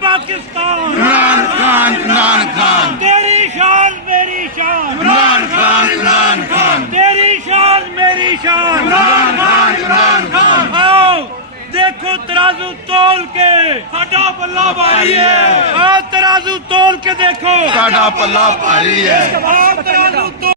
पाकिस्तान। इमरान खान, इमरान खान, तेरी शान मेरी शान। इमरान खान, इमरान खान, तेरी शान मेरी शान। इमरान खान, इमरान खान। आओ देखो तराजू तोल के साडा पल्ला भारी है। आओ तराजू तोल के देखो साडा पल्ला भारी है। आओ तराजू तोल